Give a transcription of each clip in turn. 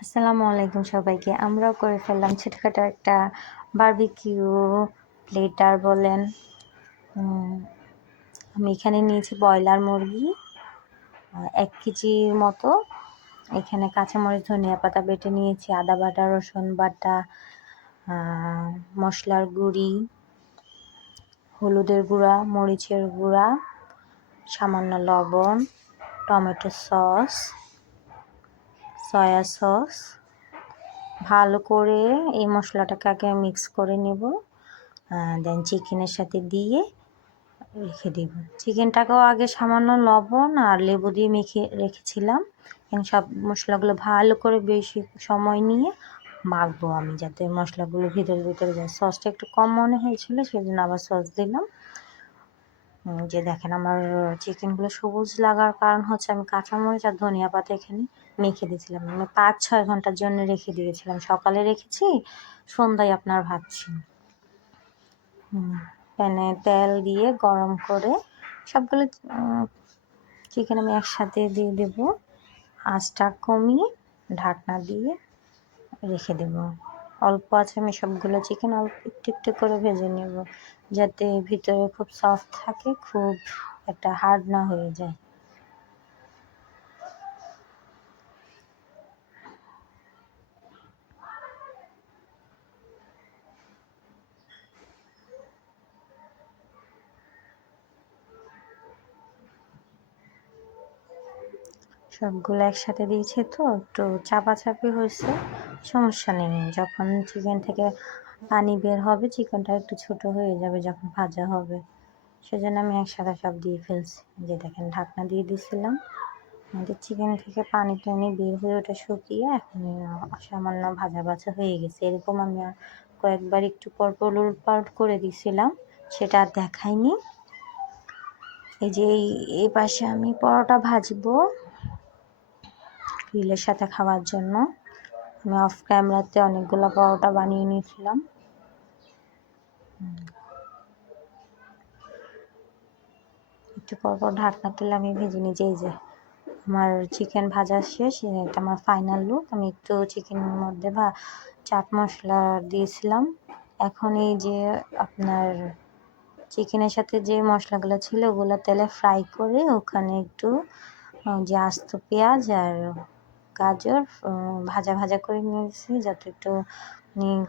আসসালামু আলাইকুম সবাইকে। আমরাও করে ফেললাম ছোটখাটো একটা বারবিকিউ প্লেটার বলেন। আমি এখানে নিয়েছি ব্রয়লার মুরগি 1 কেজির মতো। এখানে কাঁচামরিচ, ধনিয়া পাতা বেটে নিয়েছি, আদা বাটা, রসুন বাটা, মশলার গুঁড়ি, হলুদের গুঁড়া, মরিচের গুঁড়া, সামান্য লবণ, টমেটো সস, সয়া সস। ভালো করে এই মশলাটাকে আগে মিক্স করে নেব, দেন চিকেনের সাথে দিয়ে রেখে দেব। চিকেনটাকেও আগে সামান্য লবণ আর লেবু দিয়ে মেখে রেখেছিলাম। এবং সব মশলাগুলো ভালো করে বেশি সময় নিয়ে মাখবো আমি, যাতে মশলাগুলো ভিতরে যায়। সসটা একটু কম মনে হয়েছিল, সেজন্য আবার সস দিলাম। যে দেখেন আমার চিকেনগুলো সবুজ লাগার কারণ হচ্ছে আমি কাঁচামরিচ আর ধনিয়া পাতা এখানে মেখে দিয়েছিলাম। আমি 5-6 ঘন্টার জন্য রেখে দিয়েছিলাম। সকালে রেখেছি, সন্ধ্যায় আপনার ভাজছি। প্যানে তেল দিয়ে গরম করে সবগুলো চিকেন আমি একসাথে দিয়ে দেব। আঁচটা কমিয়ে ঢাকনা দিয়ে রেখে দেব। অল্প আছে আমি সবগুলো চিকেন অল্প একটু করে ভেজে নেব, যাতে ভিতরে খুব সফট থাকে, খুব একটা হার্ড না হয়ে যায়। সবগুলো একসাথে দিয়েছি তো একটু চাপাচাপি হয়েছে, সমস্যা নেই। যখন চিকেন থেকে পানি বের হবে, চিকেনটা একটু ছোট হয়ে যাবে যখন ভাজা হবে, সেজন্য আমি একসাথে সব দিয়ে ফেলছি। যে দেখেন ঢাকনা দিয়ে দিয়েছিলাম, আমাদের চিকেন থেকে পানি টানি বের হয়ে ওটা শুকিয়ে এখন সামান্য ভাজা হয়ে গেছে। এরকম আমি কয়েকবার একটু পরপর উলটপালট করে দিয়েছিলাম, সেটা আর দেখাইনি। এই যে এই পাশে আমি পরোটা ভাজবো গ্রিলের সাথে খাওয়ার জন্য। আমি অফ ক্যামেরাতে অনেকগুলো পরোটা বানিয়ে নিয়েছিলাম। একটু পরপর ঢাকনা তুলে আমি ভেজে নিয়েছি। এই যে আমার চিকেন ভাজা শেষ, এটা আমার ফাইনাল লুক। আমি একটু চিকেনের মধ্যে চাট মশলা দিয়েছিলাম। এখন এই যে আপনার চিকেনের সাথে যে মশলাগুলো ছিল ওগুলো তেলে ফ্রাই করে ওখানে একটু যে আস্ত পেঁয়াজ আর গাজর ভাজা করে নিয়েছি, যাতে একটু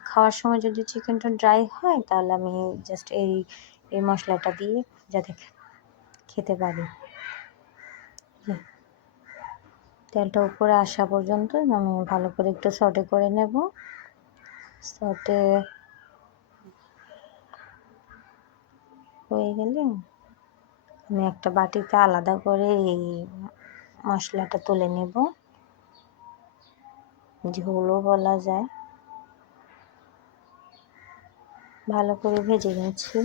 খাওয়ার সময় যদি চিকেনটা ড্রাই হয় তাহলে আমি জাস্ট এই মশলাটা দিয়ে যাতে খেতে পারি। তেলটা উপরে আসা পর্যন্ত আমি ভালো করে একটু সটে করে নেব। সটে হয়ে গেলে আমি একটা বাটিতে আলাদা করে এই মশলাটা তুলে নেব, ঝোলও বলা যায়। ভালো করে ভেজে নিচ্ছি,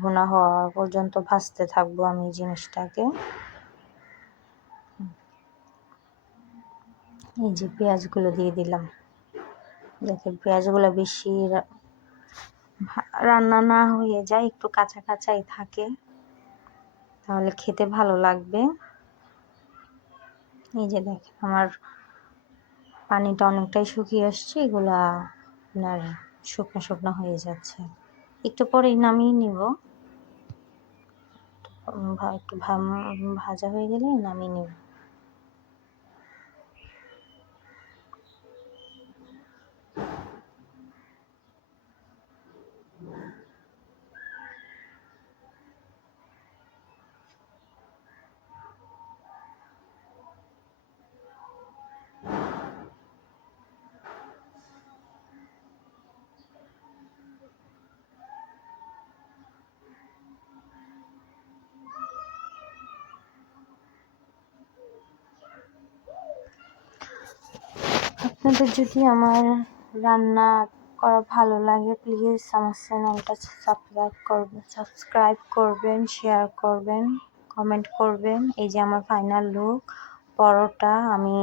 ভুনা হওয়া পর্যন্ত ভাজতে থাকবো আমি জিনিসটাকে। এই যে পেঁয়াজগুলো দিয়ে দিলাম, যাতে পেঁয়াজগুলো বেশি রান্না না হয়ে যায়, একটু কাঁচাই থাকে, তাহলে খেতে ভালো লাগবে। এই যে দেখেন আমার পানিটা অনেকটাই শুকিয়ে আসছে, এগুলা আপনার শুকনো হয়ে যাচ্ছে। একটু পরেই নামিয়ে নিব, একটু ভাজা হয়ে গেলে নামিয়ে নিব। আপনাদের যদি আমার রান্না করা ভালো লাগে, প্লিজ আমার চ্যানেলটা সাবস্ক্রাইব করবেন, শেয়ার করবেন, কমেন্ট করবেন। এই যে আমার ফাইনাল লুক পরোটা আমি